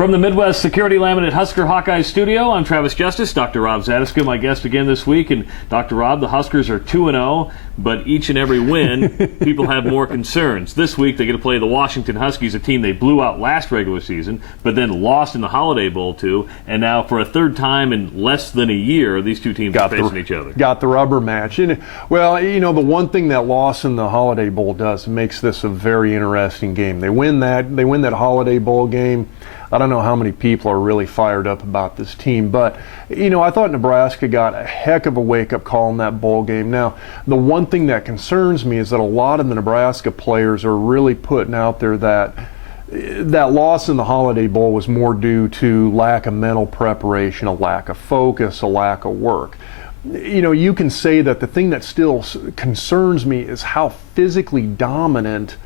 From the Midwest Security Laminate Husker Hawkeye studio, I'm Travis Justice. Dr. Rob Zadiska, my guest again this week. And Dr. Rob, the Huskers are 2-0, but each and every win, people have more concerns. This week, they get to play the Washington Huskies, a team they blew out last regular season, but then lost in the Holiday Bowl to. And now, for a third time in less than a year, these two teams are facing each other. Got the rubber match. And, well, you know, the one thing that loss in the Holiday Bowl does makes this a very interesting game. They win that Holiday Bowl game. I don't know how many people are really fired up about this team, but, you know, I thought Nebraska got a heck of a wake-up call in that bowl game. Now, the one thing that concerns me is that a lot of the Nebraska players are really putting out there that loss in the Holiday Bowl was more due to lack of mental preparation, a lack of focus, a lack of work. You know, you can say that the thing that still concerns me is how physically dominant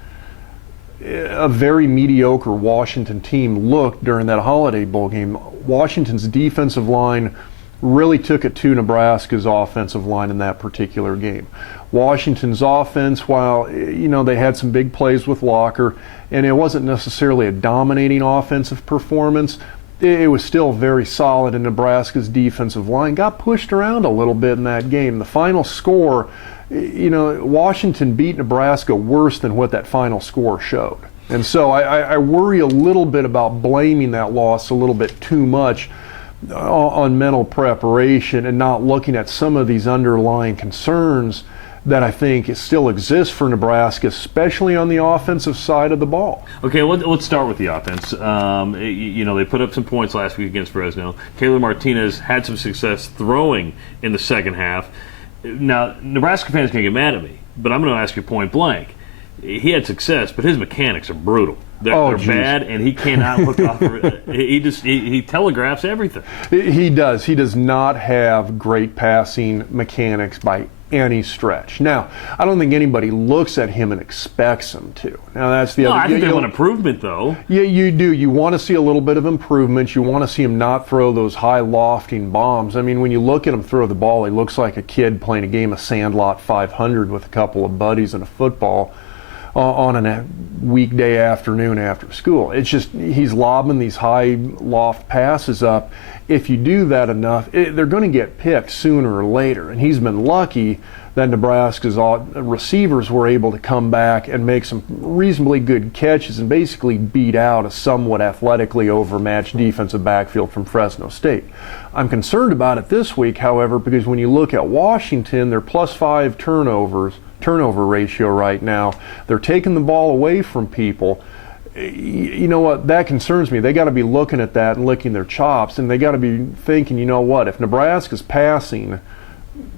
a very mediocre Washington team looked during that Holiday Bowl game. Washington's defensive line really took it to Nebraska's offensive line in that particular game. Washington's offense, while, you know, they had some big plays with Locker, and it wasn't necessarily a dominating offensive performance, it was still very solid, and Nebraska's defensive line got pushed around a little bit in that game. The final score, you know, Washington beat Nebraska worse than what that final score showed. And so I worry a little bit about blaming that loss a little bit too much on mental preparation and not looking at some of these underlying concerns that I think still exist for Nebraska, especially on the offensive side of the ball. Okay, let's start with the offense. You know, they put up some points last week against Fresno. Taylor Martinez had some success throwing in the second half. Now, Nebraska fans can get mad at me, but I'm going to ask you point blank. He had success, but his mechanics are brutal. They're bad, and he cannot look off. He telegraphs everything. He does. He does not have great passing mechanics by any stretch. Now, I don't think anybody looks at him and expects him to. Now, that's the other. I think they want improvement, though. Yeah, you do. You want to see a little bit of improvement. You want to see him not throw those high lofting bombs. I mean, when you look at him throw the ball, he looks like a kid playing a game of Sandlot 500 with a couple of buddies and a football on a weekday afternoon after school. It's just he's lobbing these high loft passes up. If you do that enough, they're going to get picked sooner or later. And he's been lucky that Nebraska's receivers were able to come back and make some reasonably good catches and basically beat out a somewhat athletically overmatched defensive backfield from Fresno State. I'm concerned about it this week, however, because when you look at Washington, they're +5 turnover ratio right now. They're taking the ball away from people. You know what, that concerns me. They got to be looking at that and licking their chops, and they got to be thinking, you know what, if Nebraska's passing,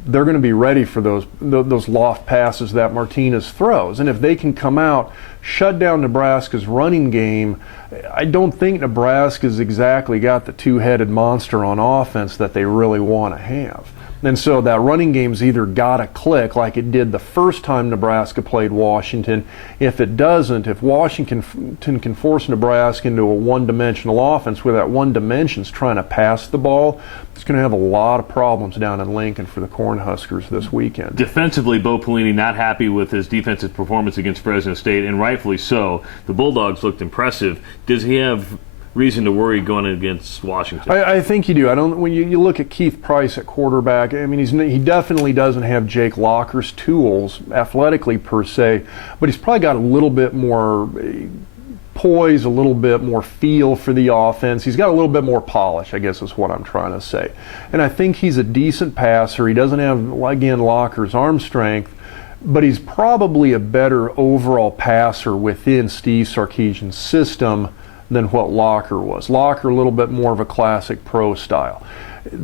they're going to be ready for those loft passes that Martinez throws. And if they can come out, shut down Nebraska's running game, I don't think Nebraska's exactly got the two-headed monster on offense that they really want to have. And so that running game's either got to click like it did the first time Nebraska played Washington. If it doesn't, if Washington can force Nebraska into a one-dimensional offense where that one dimension's trying to pass the ball, it's going to have a lot of problems down in Lincoln for the Cornhuskers this weekend. Defensively, Bo Pelini not happy with his defensive performance against Fresno State, and rightfully so. The Bulldogs looked impressive. Does he have reason to worry going against Washington? I think you do. When you look at Keith Price at quarterback, I mean, he definitely doesn't have Jake Locker's tools athletically per se, but he's probably got a little bit more poise, a little bit more feel for the offense. He's got a little bit more polish, I guess is what I'm trying to say. And I think he's a decent passer. He doesn't have, again, Locker's arm strength, but he's probably a better overall passer within Steve Sarkisian's system than what Locker was. Locker, a little bit more of a classic pro style.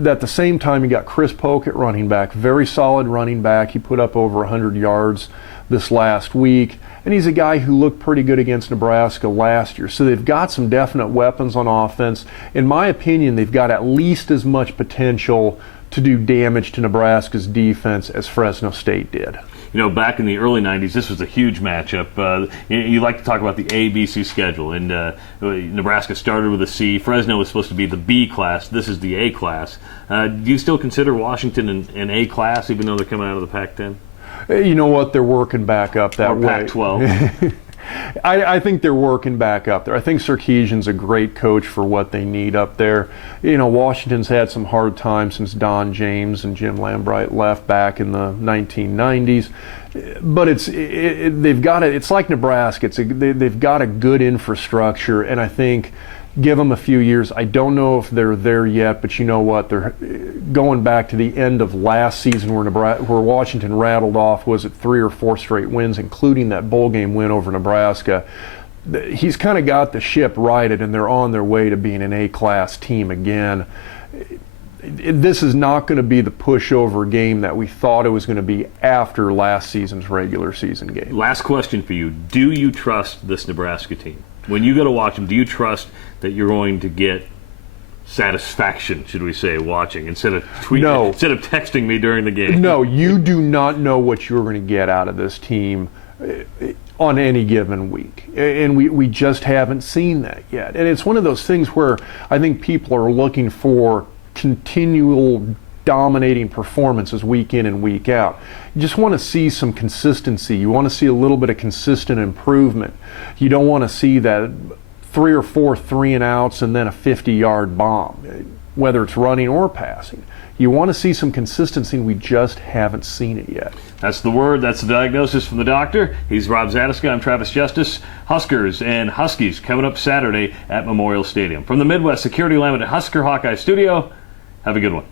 At the same time, you got Chris Polk at running back, very solid running back. He put up over 100 yards this last week, and he's a guy who looked pretty good against Nebraska last year. So they've got some definite weapons on offense. In my opinion, they've got at least as much potential to do damage to Nebraska's defense as Fresno State did. You know, back in the early 90s, this was a huge matchup. You like to talk about the A-B-C schedule, and Nebraska started with a C. Fresno was supposed to be the B class. This is the A class. Do you still consider Washington an A class, even though they're coming out of the Pac-10? You know what? They're working back up that or way. Pac-12. I think they're working back up there. I think Sarkisian's a great coach for what they need up there. You know, Washington's had some hard times since Don James and Jim Lambright left back in the 1990s. But they've got it's like Nebraska. They've got a good infrastructure, and I think give them a few years. I don't know if they're there yet, but you know what? They're going back to the end of last season where Washington rattled off, was it 3 or 4 straight wins, including that bowl game win over Nebraska. He's kind of got the ship righted, and they're on their way to being an A-class team again. This is not going to be the pushover game that we thought it was going to be after last season's regular season game. Last question for you. Do you trust this Nebraska team? When you go to watch them, do you trust that you're going to get satisfaction, should we say, watching, instead of tweeting, instead of texting me during the game? No, you do not know what you're going to get out of this team on any given week. And we just haven't seen that yet. And it's one of those things where I think people are looking for continual dominating performances week in and week out. You just want to see some consistency. You want to see a little bit of consistent improvement. You don't want to see that 3 or 4 3-and-outs and then a 50-yard bomb, whether it's running or passing. You want to see some consistency, and we just haven't seen it yet. That's the word. That's the diagnosis from the doctor. He's Rob Zadiska. I'm Travis Justice. Huskers and Huskies coming up Saturday at Memorial Stadium. From the Midwest Security Limited Husker Hawkeye Studio, have a good one.